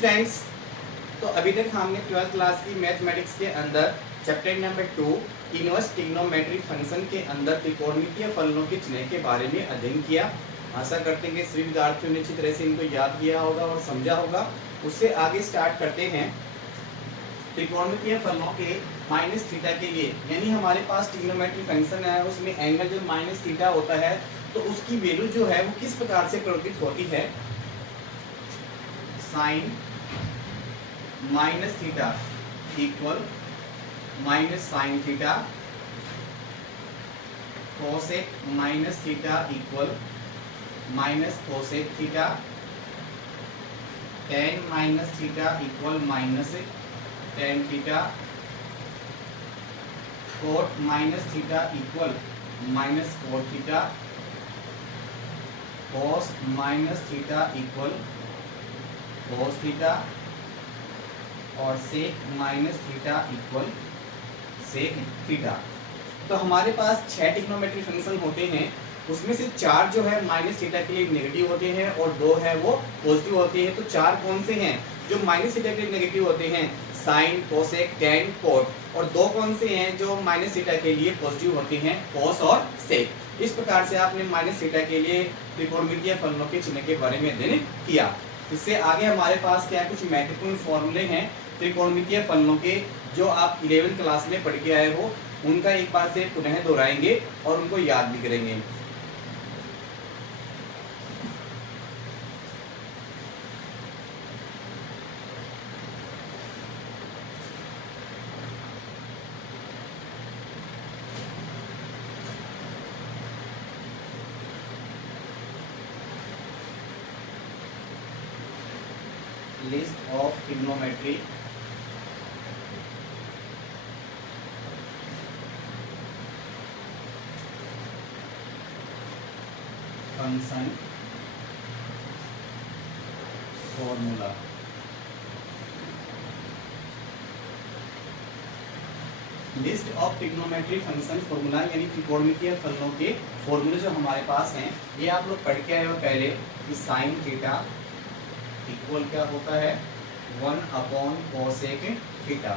Students, तो अभी तक हमने 12th क्लास की मैथमेटिक्स के अंदर chapter number 2 inverse trigonometry function के अंदर त्रिकोणमितीय फलनों के चिन्ह के बारे में अध्ययन किया। आशा करते हैं कि सभी विद्यार्थियों ने अच्छी तरह से इनको याद किया होगा और समझा होगा। उससे आगे स्टार्ट करते हैं त्रिकोणमितीय फलनों के माइनस थीटा के लिए, यानी हमारे पास ट्रिग्नोमेट्री फंक्शन है, उसमें एंगल जो माइनस थीटा होता है तो उसकी वैल्यू जो है वो किस प्रकार से परिवर्तित होती है। Sine minus theta equal minus sine theta, cosec minus theta equal minus cosec theta, tan minus theta equal minus tan theta, cot minus theta equal minus cot theta, cos minus theta equal cos theta और sec minus theta equal sec theta. तो हमारे पास 6 trigonometry function होते हैं, उसमें से 4 जो है minus theta के लिए नेगेटिव होते हैं और 2 है वो पॉजिटिव होते हैं। तो 4 कौन से हैं जो माइनस थीटा के लिए नेगेटिव होते हैं? Sine, cosec, tan, cot. और 2 कौन से हैं जो माइनस थीटा के लिए पॉजिटिव होते हैं? कोस और सेक। इस प्रकार से आपने माइनस थीटा के लिए त्रिकोणमितीय फलनों के चिन्ह के बारे में अध्ययन किया। इससे आगे हमारे पास क्या कुछ महत्वपूर्ण फॉर्मूले हैं त्रिकोणमितीय फलनों के, जो आप 11th क्लास में पढ़ के आए हो। उनका एक बार से पुनः दोहराएंगे और उनको याद भी करेंगे। List of trigonometry function formula. List of trigonometry function formula यानी त्रिकोणमितीय फलनों के फॉर्मूले जो हमारे पास हैं, ये आप लोग पढ़ के आए हो पहले कि साइन थीटा इक्वल क्या होता है? 1 upon cosec theta.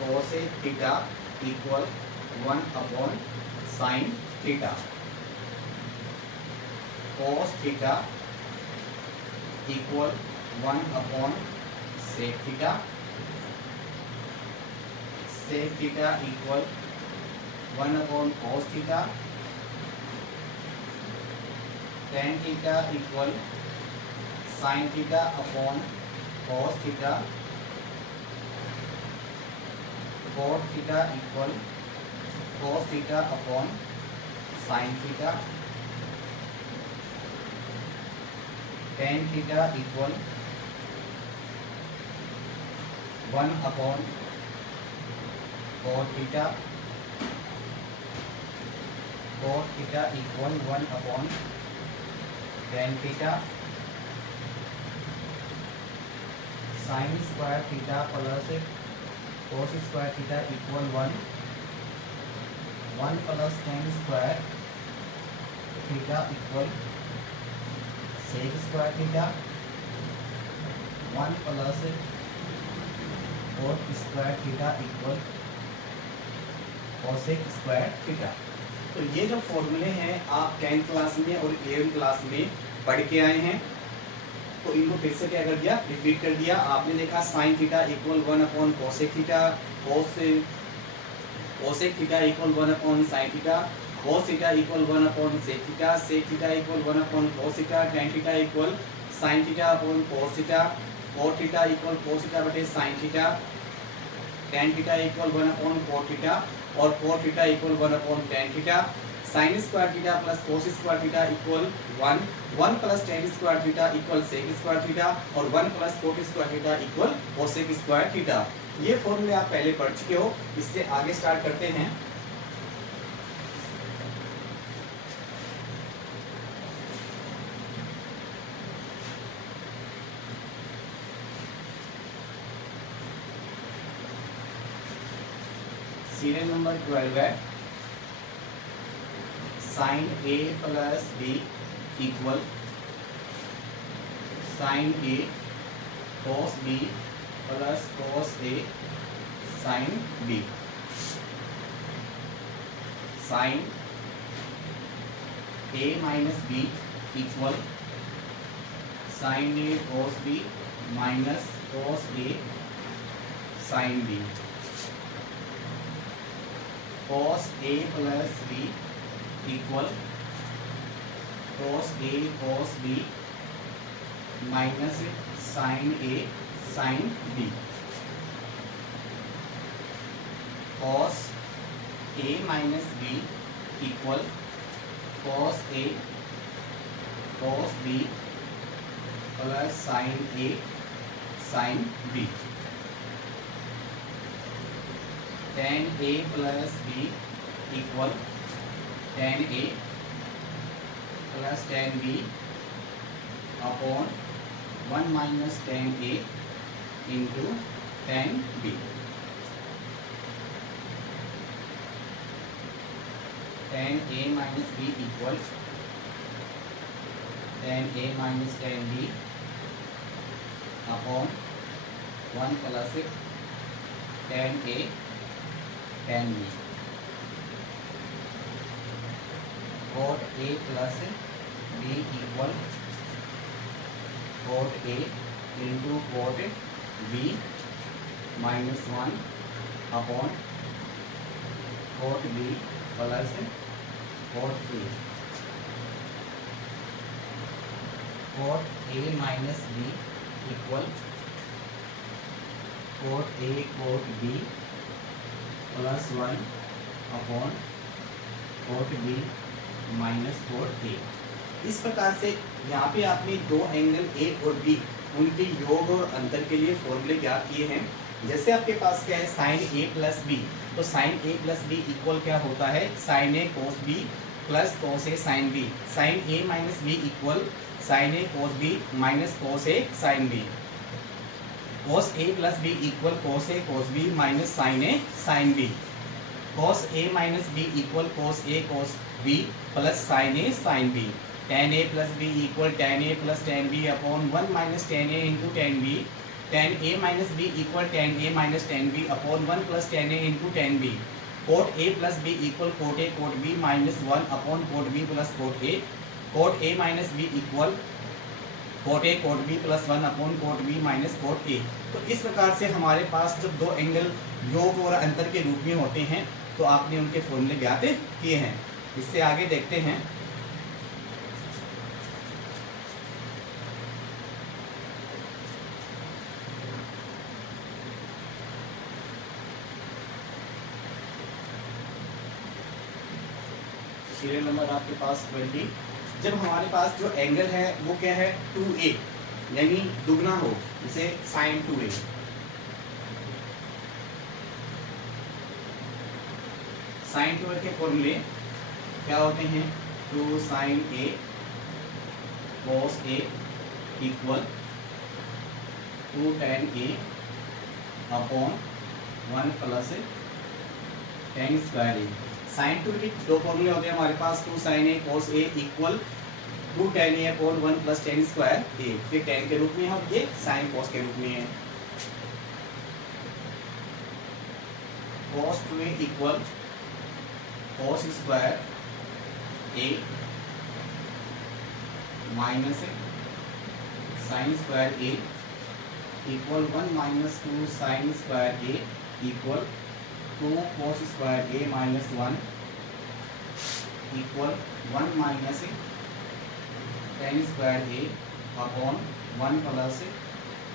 Cosec theta equal 1 upon sine theta. Cos theta equal 1 upon sec theta. Sec theta equal 1 upon cos theta. Tan theta equal sine theta upon cos theta. Cot theta equal cos theta upon sine theta. Tan theta equal 1 upon cot theta. Cot theta equal 1 upon tan theta. Sine square theta plus cos square theta equal 1 plus tan square theta equal sec square theta. 1 plus cot square theta equal cosec square theta. तो ये जो फॉर्मूले हैं आप 10th class में और 11th class में पढ़ के आए हैं, तो इनको फिर से क्या कर दिया? रिपीट कर दिया। आपने देखा sine theta equal 1 upon cosec theta, cosec theta equal 1 upon sine theta, cos theta equal 1 upon sec theta, sec theta equal 1 upon cos theta, tan theta equal sine theta upon cos theta, cot theta equal cos theta बटे sine theta, tan theta equal 1 upon cot theta और cot theta equal 1 upon tan theta. Sine square theta plus cos square theta equal 1 plus tan square theta equal sec square theta और 1 plus cot square theta equal cosec square theta. ये फॉर्मूले आप पहले पढ़ चुके हो। इससे आगे स्टार्ट करते हैं। सीरियल नंबर 12 है sine A plus B equal sine A cos B plus cos A sine B. Sine A minus B equal sine A cos B minus cos A sine B. Cos A plus B equal cos A cos B minus sine A sine B. Cos A minus B equal cos A cos B plus sine A sine B. tan a plus B equal tan a plus tan b upon 1 minus tan a into tan b। tan a minus B equal tan a minus tan b upon 1 plus tan a tan b। cot a plus b equal cot a into cot b minus 1 upon cot b plus cot a। cot a minus b equal cot a cot b plus 1 upon cot b minus cot a। इस प्रकार से यहाँ पे आपने दो angle A और B उनके योग और अंतर के लिए फॉर्मूले ज्ञात किए हैं। जैसे आपके पास क्या है साइन ए प्लस बी, तो sine A plus B equal क्या होता है sine A cos B plus cos A sine B. Sine A minus B equal sine A cos B minus cos A sine B. cos a plus B equal cos a cos b minus sine A sine B. cos a minus B equal cos a cos b plus sine A sine B. tan a plus B equal tan a plus tan b upon 1 minus tan a into tan b। tan a minus B equal tan a minus tan b upon 1 plus tan a into tan b। cot a plus B equal cot a cot b minus 1 upon cot b plus cot a। cot a minus B equal cot a cot b plus 1 upon cot b minus cot a। तो इस प्रकार से हमारे पास जब दो angle योग और अंतर के रूप में होते हैं तो आपने उनके फॉर्मूले ज्ञात किए हैं। इससे आगे देखते हैं। सीरियल नंबर आपके पास 20। जब हमारे पास जो एंगल है वो क्या है 2a यानी दुगना हो, इसे sin 2a। sin 2a के फॉर्मूले क्या होते हैं 2 sin a cos a equal 2 tan a upon 1 plus tan square a। Sine 2 के दो फॉर्मूले होते हैं हमारे पास 2 sin a cos a equal 2 tan a upon 1 plus tan square a। ये tan के रूप में है और ये sin cos के रूप में है। cos 2a equal cos square a minus sin square a equal 1 minus 2 sin square a equal 2 cos square a minus 1 equal 1 minus tan square a upon 1 plus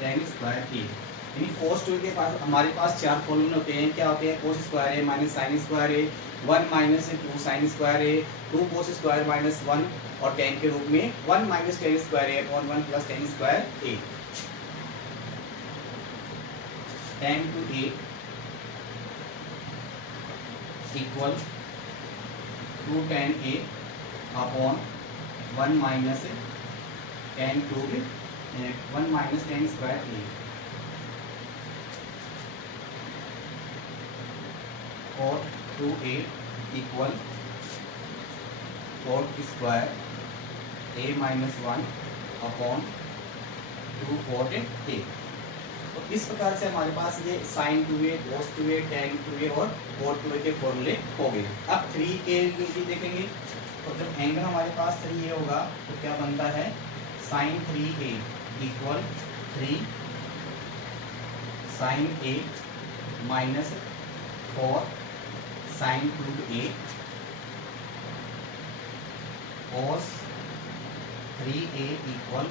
tan square a। यानी cos 2 के पास हमारे पास चार फॉर्मूले होते हैं। क्या होते हैं cos square a minus sin square a 1 minus 2 sin square a 2 cos square minus 1 और tan के रूप में 1 minus tan square a upon 1 plus tan square a। tan to a equal 2 tan a upon 1 minus tan cube 1 minus tan square a। cot 2a equal cot square a minus 1 upon 2 cot A। तो इस प्रकार से हमारे पास ये sin 2a, cos 2a, tan 2a और cot 2a के फॉर्मूले हो गए। अब 3a के लिए देखेंगे, तो जब एंगल हमारे पास 3a होगा तो क्या बनता है, sin 3a equal 3 sin a minus 4 sin 2a cos 3a equal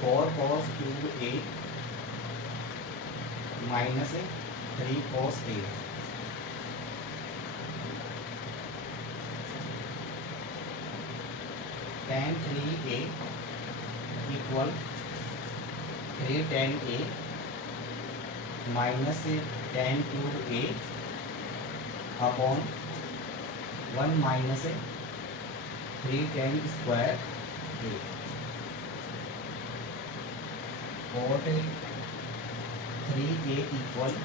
4 cos 2a minus 3 cos a। tan 3a equal 3 tan a minus tan 2a upon 1 minus 3 tan square a। cot 3a equal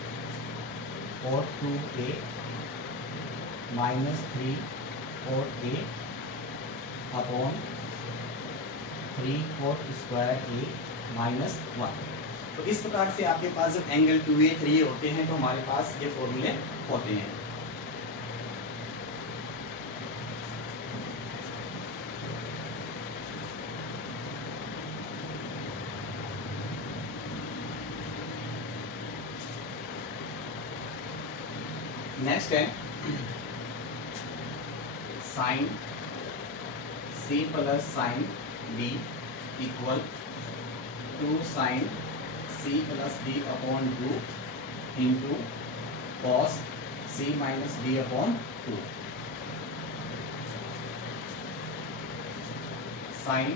cot 2a minus 3 cot a upon 3 cot square a minus 1। तो इस प्रकार से आपके पास जब angle 2a 3a होते हैं तो हमारे पास ये फॉर्मूले होते हैं। नेक्स्ट है sine c plus sine b equal 2 sine c plus b upon 2 into cos c minus b upon 2। Sine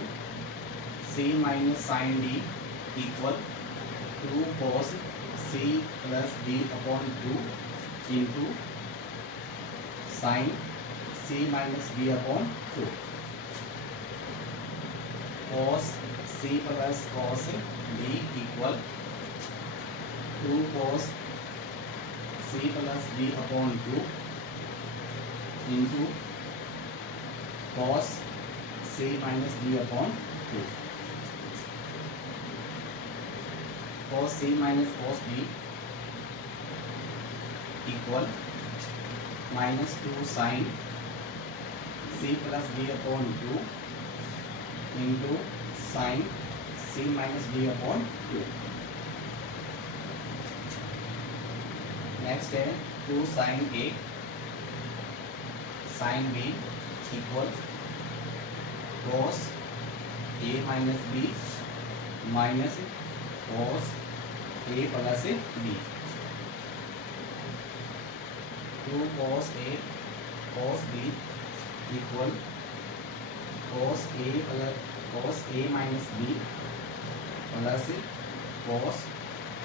c minus sine d equal 2 cos c plus b upon 2 into sine c minus b upon 2। Cos c plus cos b equal 2 cos c plus b upon 2 into cos c minus b upon 2। Cos c minus cos b equal minus 2 sine c plus b upon 2 into sine c minus b upon 2। Next है 2 sine a sine b equal cos a minus b minus cos a plus b। 2 cos a cos b equal cos a plus cos a minus b plus cos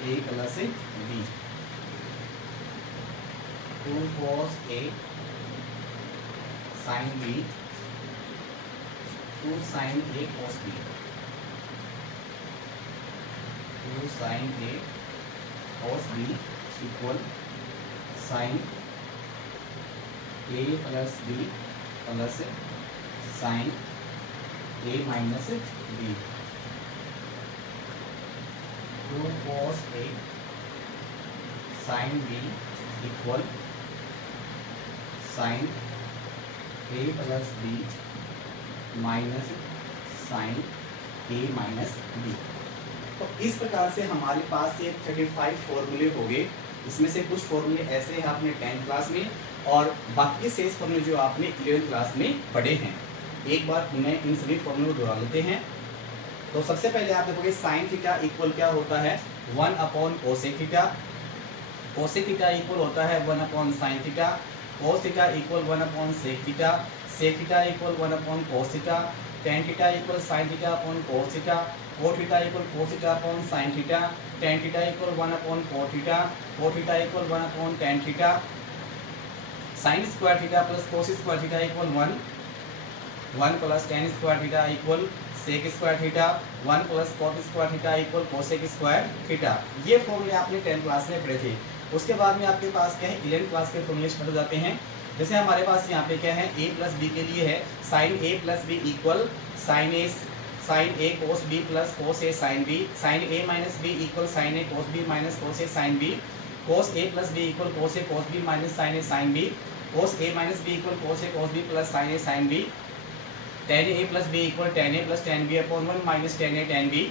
a plus b। 2 cos a sin b 2 sin a cos b 2 sin a cos b equal sin a plus b plus sine a minus b। 2 cos a sine b equal sine a plus b minus sine a minus b। तो इस प्रकार से हमारे पास ये 35 फॉर्मूले हो गए। इसमें से कुछ फॉर्मूले ऐसे हैं आपने 10th क्लास में और बाकी शेष फॉर्मूले जो आपने 11th क्लास में पढ़े हैं। एक बार उन्हें इन सभी फॉर्मूले को दोहरा लेते हैं। तो सबसे पहले आप देखोगे साइन थीटा इक्वल क्या होता है 1 upon cosec theta. Cosec theta equal होता है 1 upon sine theta. Cos theta equal 1 upon sec theta. Sec theta equal 1 upon cos theta. Tan theta equal sine theta upon cos theta. Cot theta equal cos theta upon sine theta. Tan theta equal 1 upon cot theta. Cot theta equal 1 upon tan theta. Sine square theta plus cos square theta equal 1 1 plus tan square theta equal sec square theta. 1 plus cot square theta equal cosec square theta. ये फॉर्मूले आपने 10th class में पढ़े थे। उसके बाद में आपके पास क्या है 11th क्लास के फॉर्मूले स्टार्ट हो जाते हैं। जैसे हमारे पास यहाँ पे क्या है a प्लस बी के लिए है sine a plus B equal sine A sine A cos B plus cos A sine B, sine A minus B equal sine A cos B minus cos A sine b, cos a plus B equal cos a cos B minus sine A sine b, cos a minus B equal cos a cos B plus sine A sine B, tan a plus B equal tan a plus tan b upon 1 minus tan a tan b,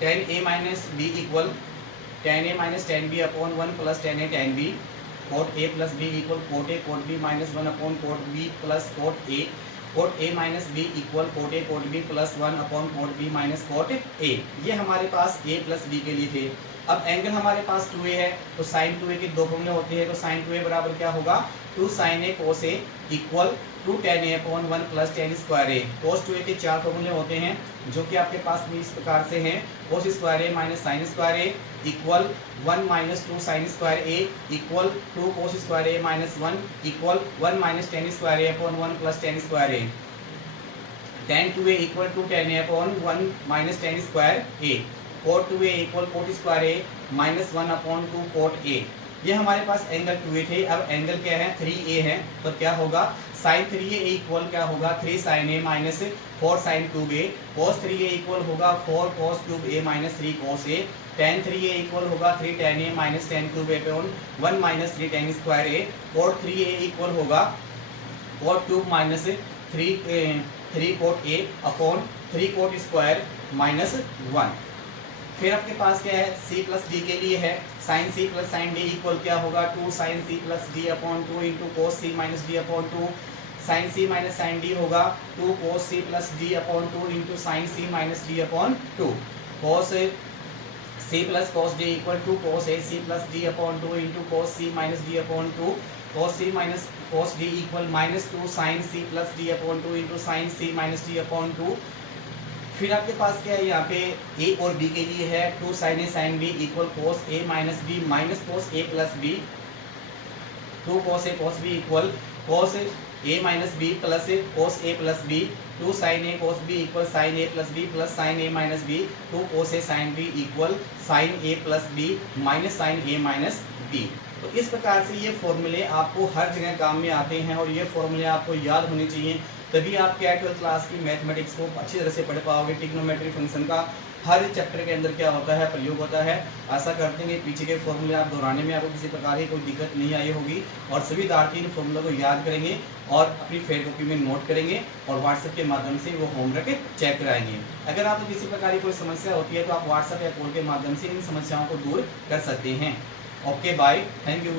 tan a minus B equal tan a minus tan b upon 1 plus tan a tan b, cot a plus b equal cot a cot b minus 1 upon cot b plus cot a minus b equal cot a cot b plus 1 upon cot b minus cot a। ये हमारे पास a plus b के लिए थे। अब angle हमारे पास 2a है, तो sign 2a के दो फॉर्मूले होते हैं, तो साइन 2a बराबर क्या होगा 2 sin a cos a equal 2 tan a upon 1 plus tan square a। cos 2a के चार फॉर्मूले होते हैं जो कि आपके पास भी इस प्रकार से हैं, cos square a minus sine square a equal 1 minus 2 sin square a equal 2 cos square a minus 1 equal 1 minus tan square a upon 1 plus tan square a, tan 2a equal 2 tan a upon 1 minus tan square a, cot 2a equal cot square a minus 1 upon 2 cot a। ये हमारे पास angle 2a थे। अब angle क्या है 3a है, तो क्या होगा साइन 3a इक्वल क्या होगा 3 sin a minus 4 sin cube a, cos 3a equal होगा 4 cos cube a minus 3 cos a, tan 3a equal होगा 3 tan a minus tan cube a upon 1 minus 3 tan square a, cot 3a equal होगा cot cube minus 3 cot a upon 3 cot square minus 1। फिर आपके पास क्या है c plus D के लिए है, sine c plus sine d equal क्या होगा 2 sin c plus d upon 2 into cos c minus d upon 2, sine c minus sine d होगा 2 cos c plus d upon 2 into sine c minus d upon 2, cos c plus cos d equal two cos a c plus d upon 2 into cos c minus d upon 2, cos c minus cos d equal minus 2 sine c plus d upon 2 into sine c minus d upon 2। फिर आपके पास क्या है यहाँ पे a और b के लिए है 2 sin a sin b equal cos a minus b minus cos a plus b, 2 cos a cos b equal cos a minus b plus cos a plus b, 2 sin a cos b equal sin a plus b plus sin a minus b, 2 cos a sin b equal sin a plus b minus sin a minus b। तो इस प्रकार से ये फॉर्मूले आपको हर जगह काम में आते हैं और ये फॉर्मूले आपको याद होने चाहिए, तभी आप क्या 12th क्लास की मैथमेटिक्स को अच्छी तरह से पढ़ पाओगे। ट्रिग्नोमेट्री फंक्शन का हर चैप्टर के अंदर क्या होता है प्रयोग होता है। आशा करते हैं कि पीछे के फॉर्मूले आप दोहराने में आपको किसी प्रकार की कोई दिक्कत नहीं आई होगी और सभी विद्यार्थी इन फॉर्मूलों को याद करेंगे और अपनी फेयर कॉपी में नोट करेंगे और व्हाट्सएप के माध्यम से वो होमवर्क चेक कराएंगे। अगर आपको किसी प्रकार की कोई समस्या होती है तो आप व्हाट्सएप या कॉल के माध्यम से इन समस्याओं को दूर कर सकते हैं। Okay bye, thank you.